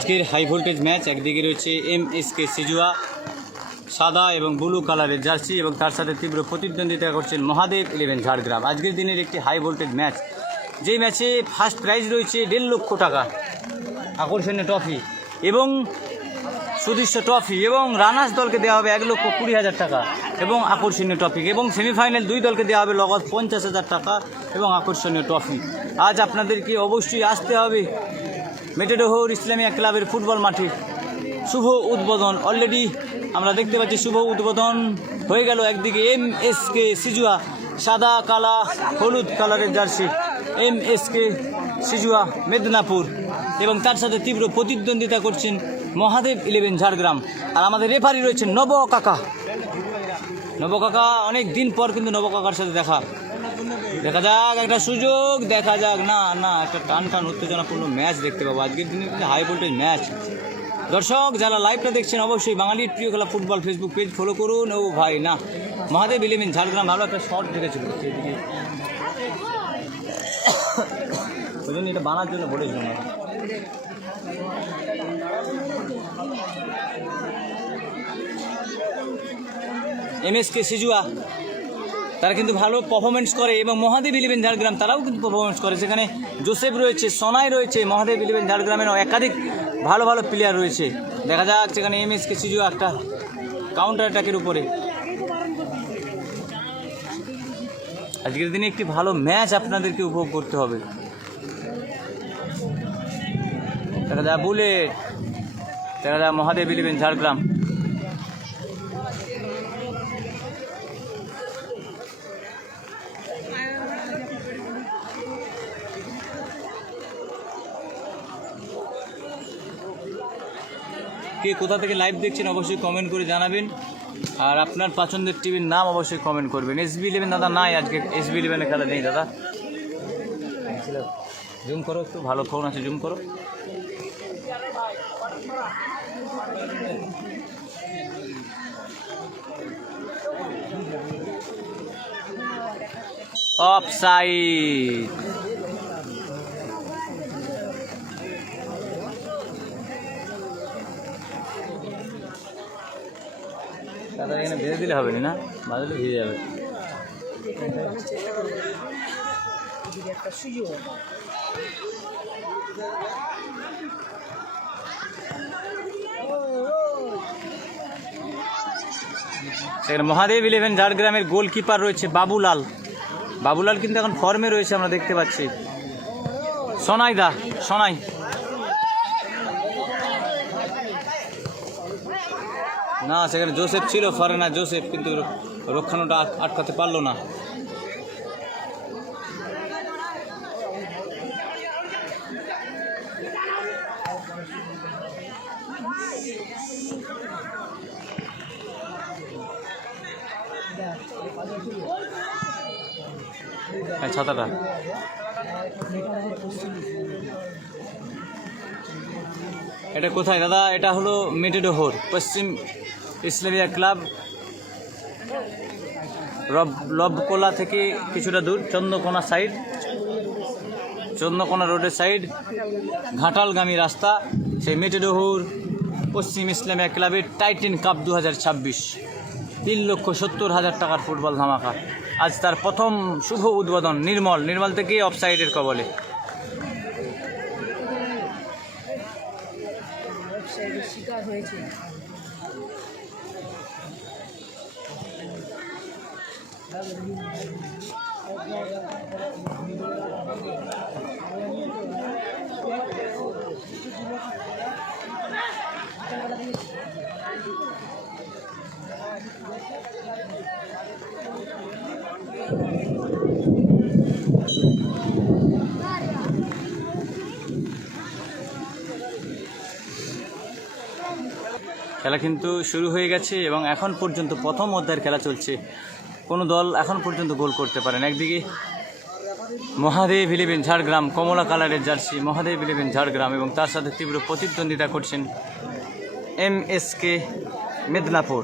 আজকের high voltage match. একদিকে রয়েছে এমএসকে সিজুয়া সাদা এবং ব্লু কালারের জার্সি এবং তার সাথে তীব্র প্রতিদ্বন্দ্বিতা করছেন মহাদেব 11 ঝাড়গ্রাম। আজকের দিনের একটি হাই ভোল্টেজ ম্যাচ, যেই ম্যাচে ফার্স্ট প্রাইজ রয়েছে 1.5 লক্ষ টাকা, আকর্ষণীয় ট্রফি এবং সুদৃশ্য ট্রফি, এবং রানার্স দলকে দেওয়া হবে 1,20,000 টাকা এবং আকর্ষণীয় ট্রফি, এবং সেমিফাইনাল 2 দলকে দেওয়া হবে নগদ 50,000 টাকা এবং আকর্ষণীয় ট্রফি। আজ আপনাদেরকে অবশ্যই আসতে হবে মেটেডোহর ইসলামিয়া ক্লাবের ফুটবল মাঠে। শুভ উদ্বোধন অলরেডি আমরা দেখতে পাচ্ছি, শুভ উদ্বোধন হয়ে গেল। একদিকে এমএসকে সিজুয়া সাদা কালা হলুদ কালারের জার্সি, এমএসকে সিজুয়া মেদিনীপুর, এবং তার সাথে তীব্র প্রতিদ্বন্দ্বিতা করছেন মহাদেব 11 ঝাড়গ্রাম। আর আমাদের রেফারি রয়েছেন নব কাকা। অনেক দিন পর কিন্তু নব কাকার সাথে দেখা যাক, একটা সুযোগ দেখা যাক। না একটা টান উত্তেজনাপূর্ণ ম্যাচ দেখতে পাবো আজকের দিনে, কিন্তু হাই ভোল্টেজ ম্যাচ। দর্শক যারা লাইভটা দেখছেন অবশ্যই বাঙালির প্রিয় খেলা ফুটবল ফেসবুক পেজ ফলো করুন। ও ভাই না, মহাদেব 11 ঝাড়গ্রাম ভালো একটা শর্ট দেখেছিল সেদিকে, ওই জন্য এটা বানার জন্য বলেছিলাম। এমএসকে সিজুয়া তারা কিন্তু ভালো পারফরমেন্স করে, এবং মহাদেব 11 ঝাড়গ্রাম তারাও কিন্তু পারফরমেন্স করে। সেখানে জোসেফ রয়েছে, সোনাই রয়েছে, মহাদেব 11 ঝাড়গ্রামের একাধিক ভালো প্লেয়ার রয়েছে। দেখা যাক সেখানে এমএসকে সিজুয়া একটা কাউন্টার অ্যাটাকের উপরে। আজকের দিনে একটি ভালো ম্যাচ আপনাদেরকে উপভোগ করতে হবে। দেখা যাক বুলেট, দেখা যাক মহাদেব 11 ঝাড়গ্রাম। কে কোথা থেকে লাইভ দেখছেন অবশ্যই কমেন্ট করে জানাবেন, আর আপনার পছন্দের টিভির নাম অবশ্যই কমেন্ট করবেন। SB11 দাদা নাই, আজকে SB11 খেলা নেই দাদা। জুম করো একটু, ভালো ফোন আছে, জুম করো। অফসাইড, দাদা এখানে ভেজে দিলে হবে না, বাজলে ভিজে যাবে। সেখানে মহাদেব 11 ঝাড়গ্রামের গোলকিপার রয়েছে বাবুলাল কিন্তু এখন ফর্মে রয়েছে, আমরা দেখতে পাচ্ছি। সোনাই না, সেখানে জোসেফ ছিল, ফরেনা জোসেফ, কিন্তু রক্ষণটা আটকাতে পারলো না। ছাতাটা এটা কোথায় দাদা? এটা হলো মেটেডোহর পশ্চিম ইসলামিয়া ক্লাব, লবকোলা থেকে কিছুটা দূর, চন্দ্রকোনা রোডের সাইড, ঘাটালগামী রাস্তা। সেই মেটেডোহর পশ্চিম ইসলামিয়া ক্লাবের টাইটেন কাপ 2026 3,70,000 টাকার ফুটবল ধামাকা। আজ তার প্রথম শুভ উদ্বোধন। নির্মল থেকে অফসাইডের কবলে। শিকার হয়েছে। খেলা কিন্তু শুরু হয়ে গেছে এবং এখন পর্যন্ত প্রথম অধ্যায়ের খেলা চলছে। কোনো দল এখন পর্যন্ত গোল করতে পারেন। একদিকে মহাদেব 11 ঝাড়গ্রাম, কমলা কালারের জার্সি মহাদেব 11 ঝাড়গ্রাম, এবং তার সাথে তীব্র প্রতিদ্বন্দ্বিতা করছেন এমএসকে মেদিনীপুর।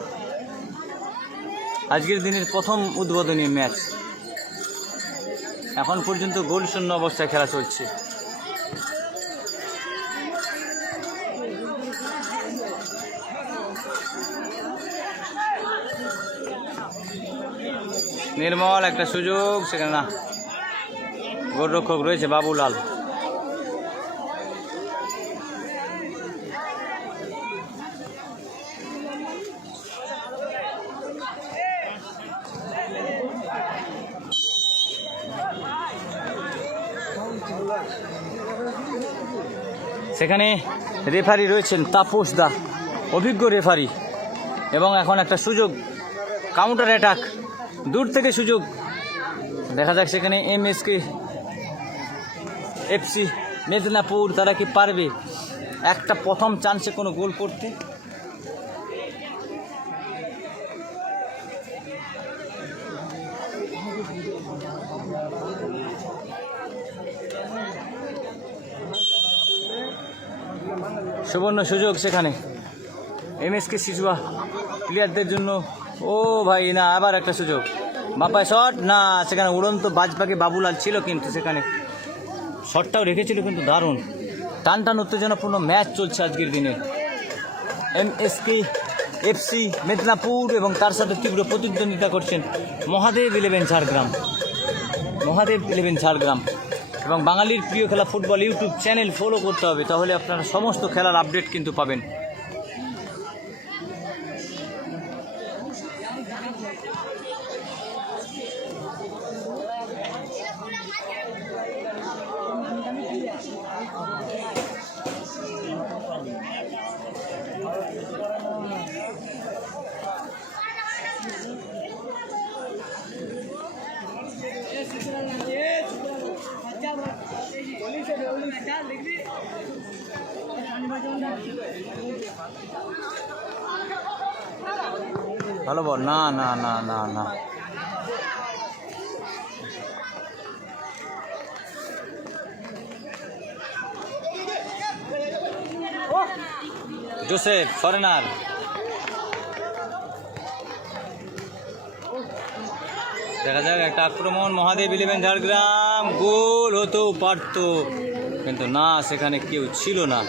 আজকের দিনের প্রথম উদ্বোধনী ম্যাচ। এখন পর্যন্ত গোল শূন্য অবস্থায় খেলা চলছে। নির্মল একটা সুযোগ, সেখানে না, গোলরক্ষক রয়েছে বাবুলাল। সেখানে রেফারি রয়েছেন তাপস দা, অভিজ্ঞ রেফারি। এবং এখন একটা সুযোগ, কাউন্টার অ্যাটাক, দূর থেকে সুযোগ দেখা যাক। সেখানে MSK FC মেদিনীপুর, তারা কি পারবে একটা প্রথম চান্সে কোনো গোল করতে? সুবর্ণ সুযোগ সেখানে MSK সিজুয়া প্লেয়ারদের জন্য। ও ভাই না, আবার একটা সুযোগ, বাপায় শট না, সেখানে উড়ন্ত বাজপাকে বাবুলাল ছিল, কিন্তু সেখানে শটটাও রেখেছিল, কিন্তু দারুণ টান টান উত্তেজনাপূর্ণ ম্যাচ চলছে আজকের দিনে। MSK FC মেদিনীপুর এবং তার সাথে তীব্র প্রতিদ্বন্দ্বিতা করছেন মহাদেব 11 ঝাড়গ্রাম। মহাদেব 11 ঝাড়গ্রাম। এবং বাঙালির প্রিয় খেলা ফুটবল ইউটিউব চ্যানেল ফলো করতে হবে, তাহলে আপনারা সমস্ত খেলার আপডেট কিন্তু পাবেন। ভালো বল, না না না না না, জোসেফ ফরেনার। দেখা যাক একটা আক্রমণ, মহাদেব 11 ঝাড়গ্রাম, গোল হতেও পারত, কিন্তু না, সেখানে কেউ ছিল না।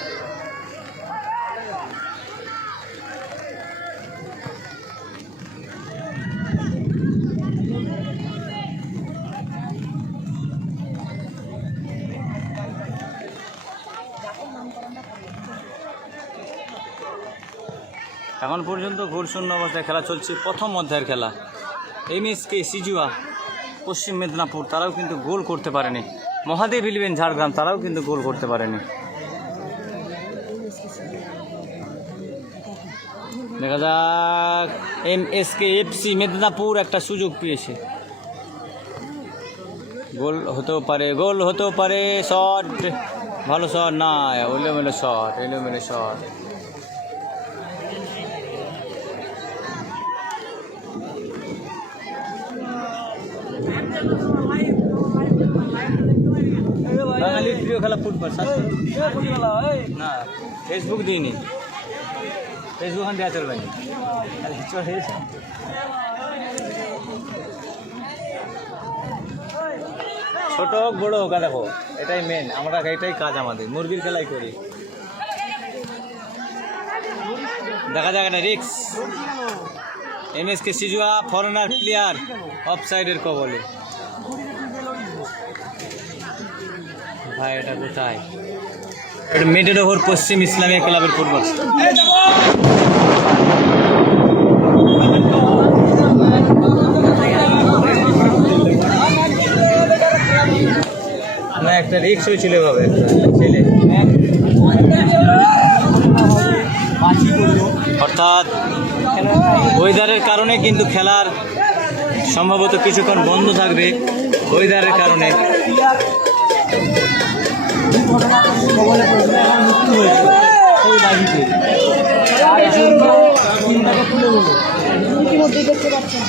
এখন পর্যন্ত গোলশূন্য অবস্থায় খেলা চলছে, প্রথম অধ্যায়ের খেলা। MSK সিজুয়া পশ্চিম মেদিনীপুর, তারাও কিন্তু গোল করতে পারেনি। মহাদেব 11 ঝাড়গ্রাম, তারাও কিন্তু গোল করতে পারেনি। দেখা যাক, MSK FC মেদিনীপুর একটা সুযোগ পেয়েছে, গোল হতেও পারে, গোল হতেও পারে। শট, ভালো শট না, এলোমেলো শট, এলোমেলো শট। বাঙালির প্রিয় খেলা ফুটবল, না ফেসবুক দিইনি, ফেসবুক এখন দেওয়া চলবে না। ছোট হোক বড় হোক, দেখো এটাই মেন, আমরা এটাই কাজ, আমাদের মুরগির খেলাই করি। দেখা যাক একটা রিক্স, MSK সিজুয়া ফরেনার প্লেয়ার অফসাইডের কবলে। ভাই এটা কোথায়? এটা মিডল ওভার পশ্চিম ইসলামিয়া ক্লাবের ফুটবল। না, একটা রিক্স হয়েছিল এভাবে, ছেলে অর্থাৎ ওয়েদারের কারণে কিন্তু খেলার সম্ভবত কিছুক্ষণ বন্ধ থাকবে, ওয়েদারের কারণে। ইতিমধ্যেই দেখতে পাচ্ছেন